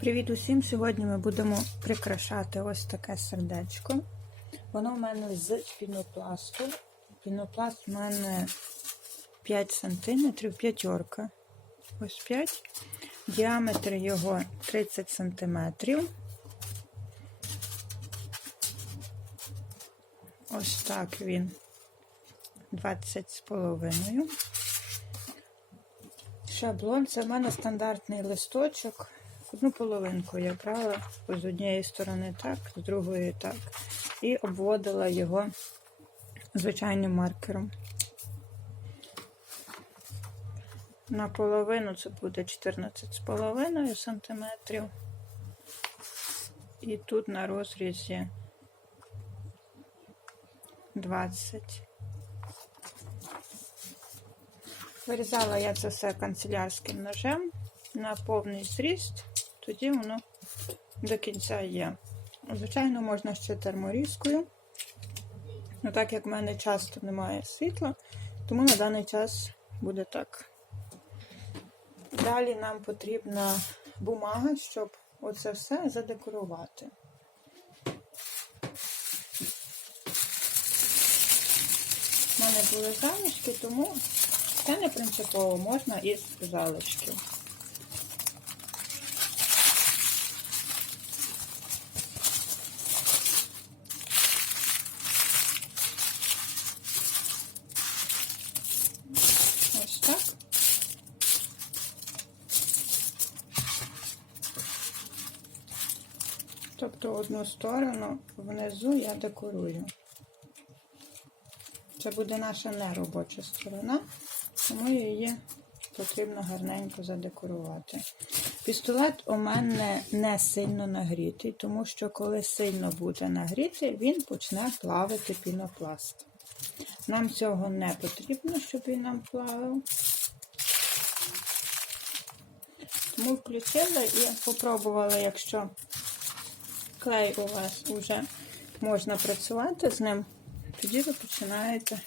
Привіт усім! Сьогодні ми будемо прикрашати ось таке сердечко. Воно в мене з пінопласту. Пінопласт в мене 5 см, п'ятерка. Ось 5. Діаметр його 30 см. Ось так він 20 з половиною. Шаблон це в мене стандартний листочок. Одну половинку я брала з однієї сторони так, з другої так. І обводила його звичайним маркером. На половину це буде 14,5 см. І тут на розрізі 20 Вирізала я це все канцелярським ножем на повний зріст, тоді воно до кінця є. Звичайно, можна ще терморізкою. Ну, так як в мене часто немає світла, тому на даний час буде так. Далі нам потрібна бумага, щоб оце все задекорувати. У мене були залишки, тому це не принципово можна із залишків. Ось так. Тобто одну сторону внизу я декорую. Це буде наша неробоча сторона, тому її потрібно гарненько задекорувати. Пістолет у мене не сильно нагрітий, тому що коли сильно буде нагрітий, він почне плавити пінопласт. Нам цього не потрібно, щоб він нам плавив. Тому включила і спробувала, якщо клей у вас вже можна працювати з ним, тоді ви починаєте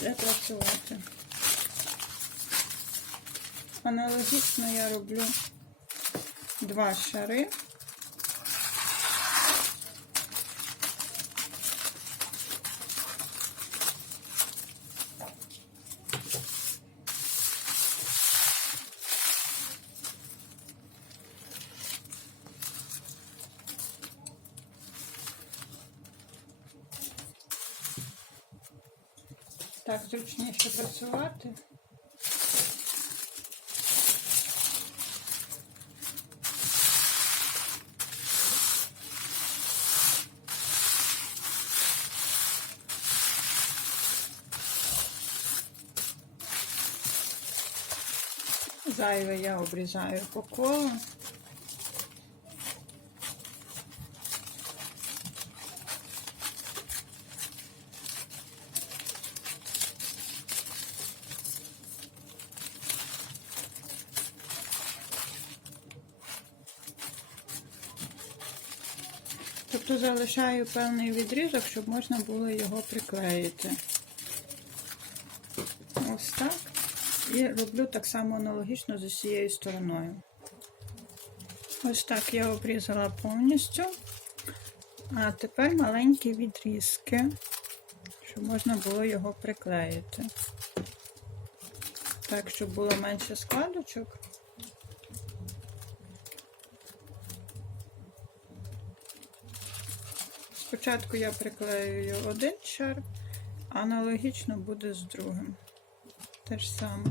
вже працювати. Аналогічно я роблю два шари. Так, зручніше працювати. Зайве я обрізаю по колу. Тобто залишаю певний відрізок, щоб можна було його приклеїти. Ось так. І роблю так само аналогічно з усією стороною. Ось так я обрізала повністю. А тепер маленькі відрізки, щоб можна було його приклеїти. Так, щоб було менше складочок. Спочатку я приклеюю один шар, аналогічно буде з другим. Те ж саме.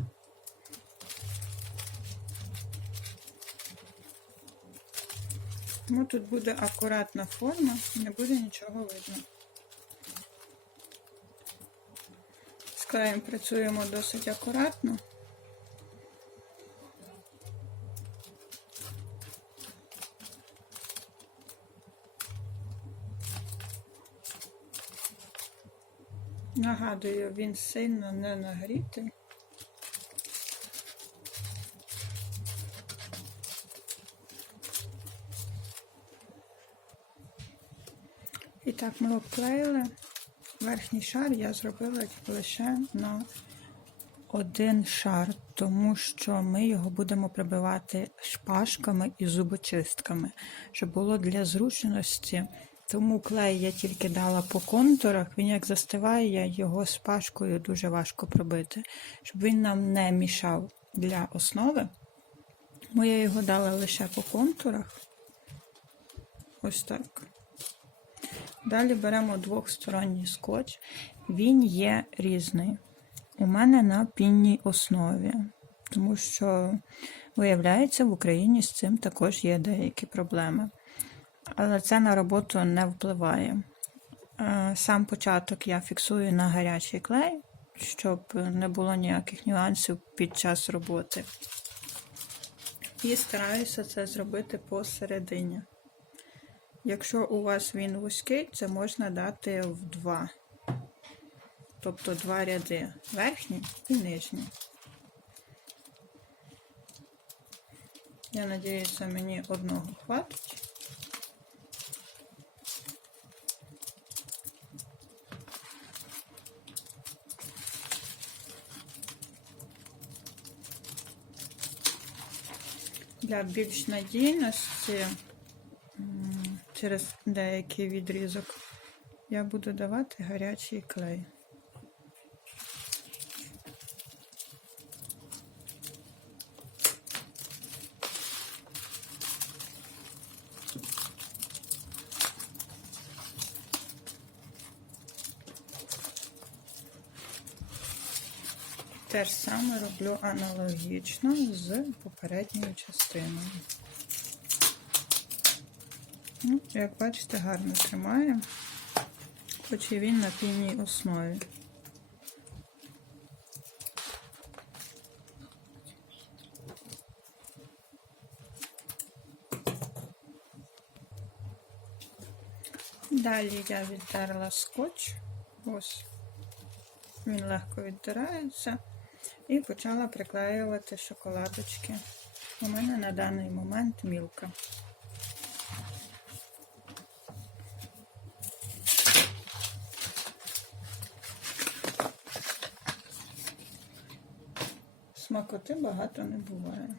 Тому тут буде акуратна форма, не буде нічого видно. З клеєм працюємо досить акуратно. Нагадую, він сильно не нагрітий. І так ми обклеїли. Верхній шар я зробила лише на один шар, тому що ми його будемо прибивати шпажками і зубочистками, щоб було для зручності. Тому клей я тільки дала по контурах, він як застиває, його шпажкою дуже важко пробити, щоб він нам не мішав для основи. Тому я його дала лише по контурах. Ось так. Далі беремо двохсторонній скотч. Він є різний. У мене на пінній основі, тому що, виявляється, в Україні з цим також є деякі проблеми. Але це на роботу не впливає. Е, Сам початок я фіксую на гарячий клей, щоб не було ніяких нюансів під час роботи. І стараюся це зробити посередині. Якщо у вас він вузький, це можна дати в два. Тобто два ряди верхній і нижній. Я надіюся, мені одного хватить. Для більш надійності через деякий відрізок я буду давати гарячий клей. Те ж саме роблю аналогічно з попередньою частиною. Ну, як бачите, гарно тримає, хоч і він на пінній основі. Далі я відтерла скотч. Ось він легко відтирається. І почала приклеювати шоколадочки. У мене на даний момент мілка. Смакоти багато не буває.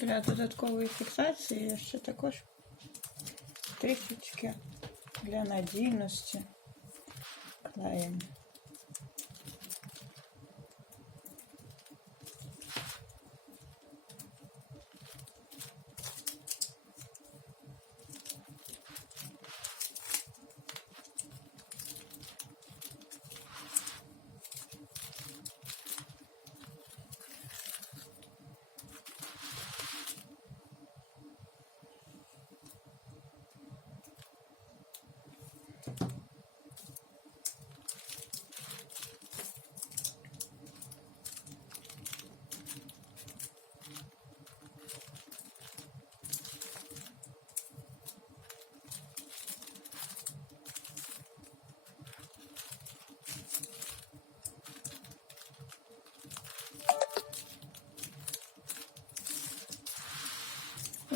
Для додаткової фіксації ще також трішечки для надійності клеїмо.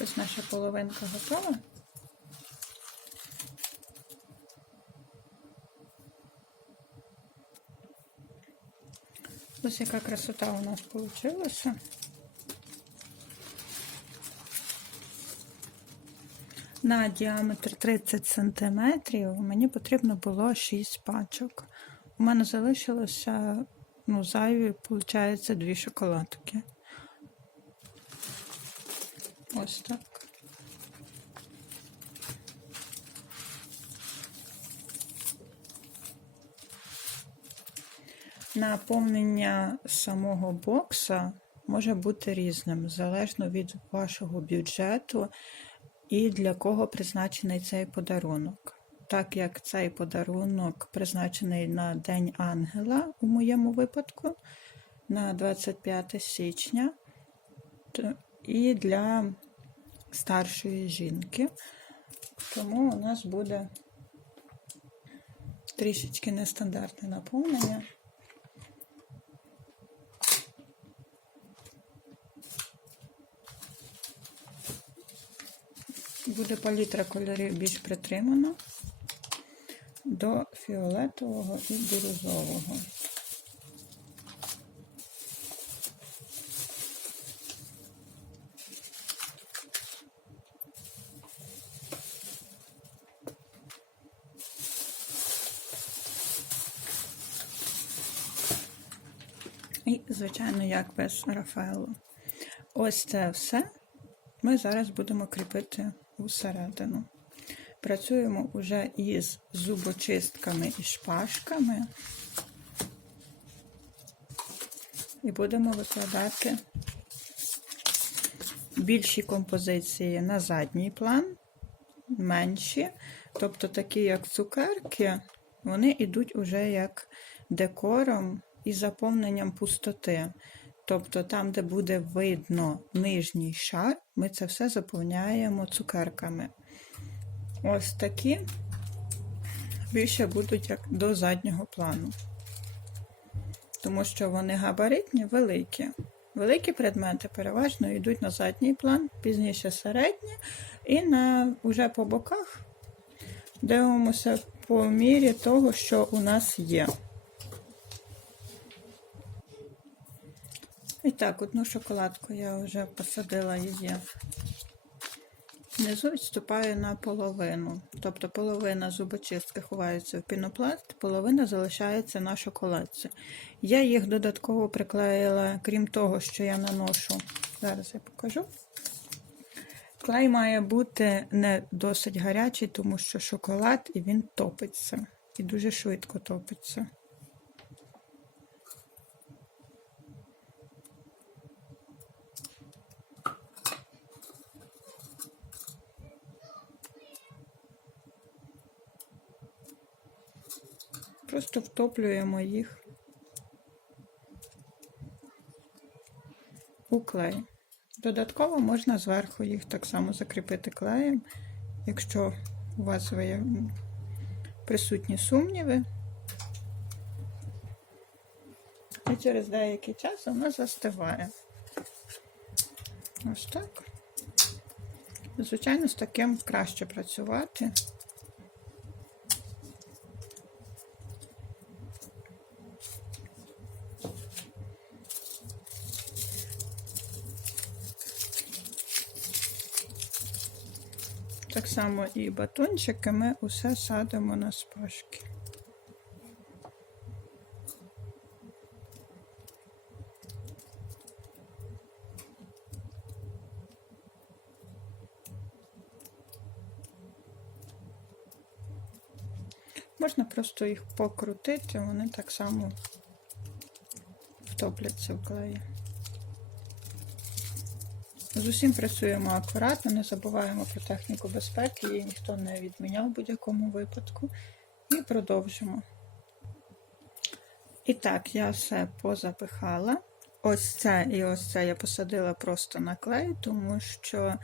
Ось наша половинка готова. Ось яка красота у нас вийшла. На діаметр 30 см мені потрібно було 6 пачок. У мене залишилося, ну, зайві, виходить, дві шоколадки. Ось так. Наповнення самого бокса може бути різним, залежно від вашого бюджету і для кого призначений цей подарунок. Так як цей подарунок призначений на День Ангела у моєму випадку на 25 січня, і для старшої жінки. Тому у нас буде трішечки нестандартне наповнення. Буде палітра кольорів більш притримана до фіолетового і бірюзового. І, звичайно, як без Рафаелу. Ось це все ми зараз будемо кріпити усередину. Працюємо вже із зубочистками і шпажками. І будемо викладати більші композиції на задній план, менші, тобто такі, як цукерки, вони йдуть уже як декором і заповненням пустоти. Тобто там, де буде видно нижній шар, ми це все заповняємо цукерками. Ось такі більше будуть як до заднього плану. Тому що вони габаритні, великі. Великі предмети переважно йдуть на задній план, пізніше середні, і на, уже по боках дивимося по мірі того, що у нас є. І так, одну шоколадку я вже посадила її. Внизу відступаю на половину. Тобто половина зубочистки ховається в пінопласт, половина залишається на шоколадці. Я їх додатково приклеїла, крім того, що я наношу. Зараз я покажу. Клей має бути не досить гарячий, тому що шоколад і він топиться. І дуже швидко топиться. Просто втоплюємо їх у клей. Додатково можна зверху їх так само закріпити клеєм, якщо у вас присутні сумніви. І через деякий час воно застигає. Ось так. Звичайно, з таким краще працювати. Так само і батончики ми усе садимо на спашки. Можна просто їх покрутити, вони так само втопляться в клеї. З усім працюємо акуратно, не забуваємо про техніку безпеки, її ніхто не відміняв в будь-якому випадку. І продовжимо. І так, я все позапихала. Ось це і ось це я посадила просто на клей, тому що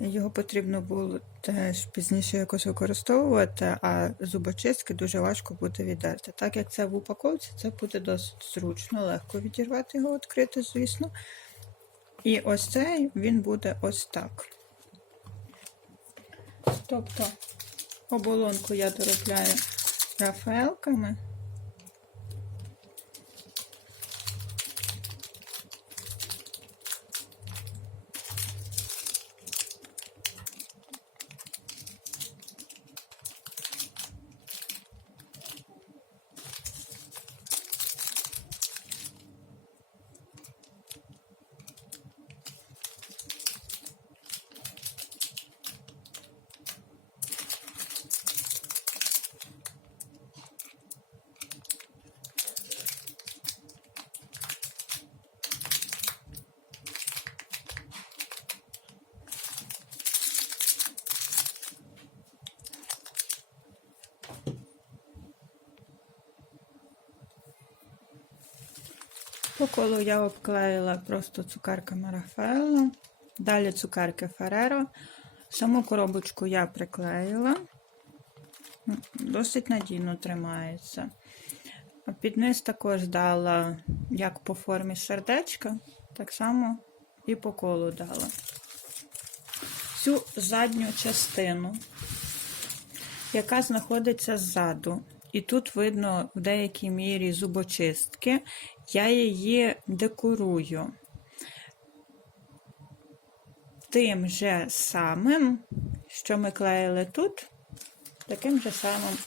його потрібно було теж пізніше якось використовувати, а зубочистки дуже важко буде віддерти. Так як це в упаковці, це буде досить зручно, легко відірвати його відкрити, звісно. І ось цей він буде ось так. Тобто оболонку я доробляю рафаелками. По колу я обклеїла просто цукерками Рафаелла, далі цукерки Фереро. Саму коробочку я приклеїла, досить надійно тримається. Під низ також дала як по формі сердечка, так само і по колу дала. Цю задню частину, яка знаходиться ззаду. І тут видно в деякій мірі зубочистки. Я її декорую тим же самим, що ми клеїли тут, таким же самим.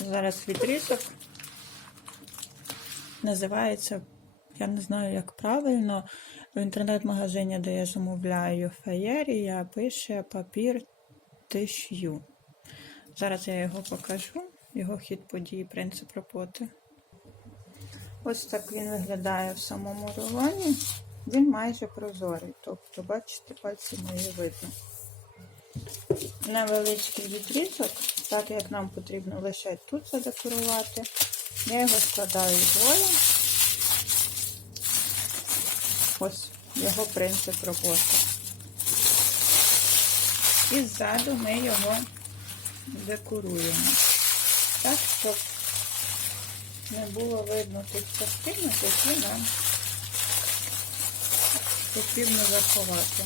Зараз відрізок. Називається, я не знаю, як правильно, в інтернет-магазині, де я замовляю феєрія, пише папір тиш'ю. Зараз я його покажу, його хід події, принцип роботи. Ось так він виглядає в самому рулоні. Він майже прозорий, тобто, бачите, пальці мої видно. Невеличкий відрізок, так як нам потрібно лише тут задекорувати. Я його складаю двоє. Ось його принцип роботи. І ззаду ми його декоруємо. Так, щоб не було видно тих частин, які нам потрібно заховати.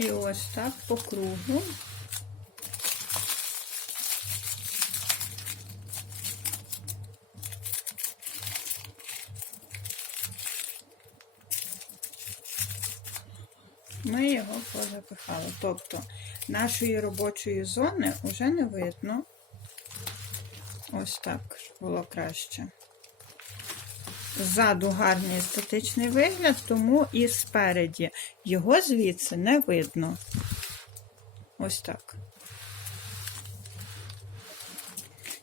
І ось так по кругу. Ми його позапихали. Тобто нашої робочої зони вже не видно. Ось так, було краще. Ззаду гарний естетичний вигляд, тому і спереді його звідси не видно. Ось так.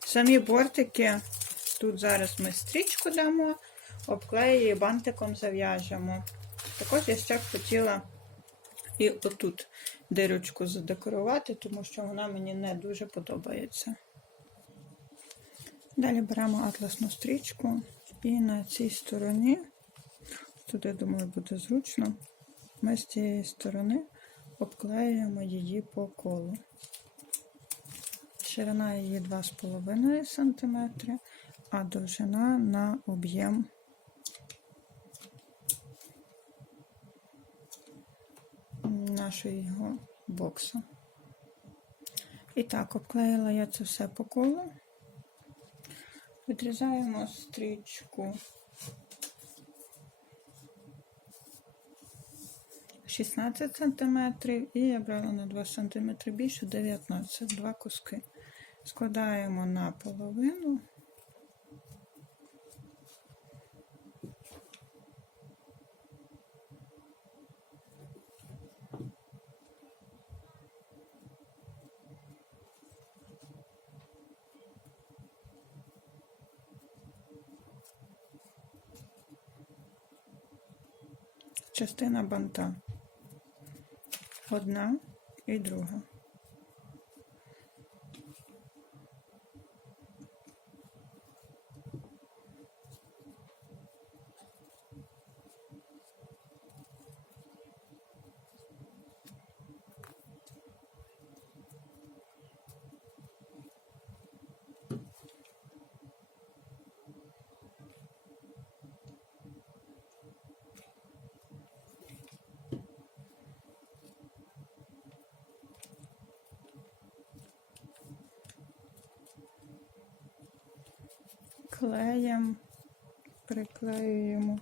Самі бортики, тут зараз ми стрічку дамо, обклеї бантиком зав'яжемо. Також я ще хотіла і отут дирочку задекорувати, тому що вона мені не дуже подобається. Далі беремо атласну стрічку. І на цій стороні, тут, я думаю, буде зручно, ми з цієї сторони обклеюємо її по колу. Ширина її 2,5 см, а довжина на об'єм нашого боксу. І так, обклеїла я це все по колу. Відрізаємо стрічку 16 см і я брала на 2 см більше 19 два куски. Складаємо на половину. Частина банта. Одна і друга. Клеєм приклеюємо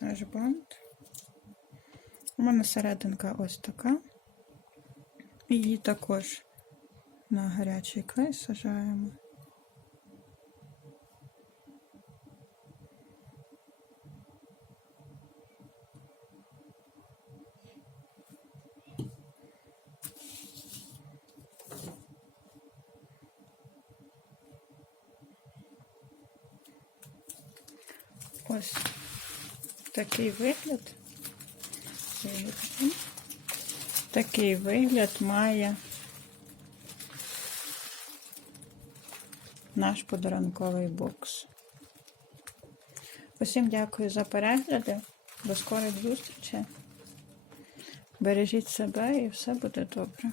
наш бант. У мене серединка ось така. Її також на гарячий клей сажаємо. Ось такий вигляд. Такий вигляд має наш подарунковий бокс. Усім дякую за перегляди. До скорих зустрічей. Бережіть себе і все буде добре.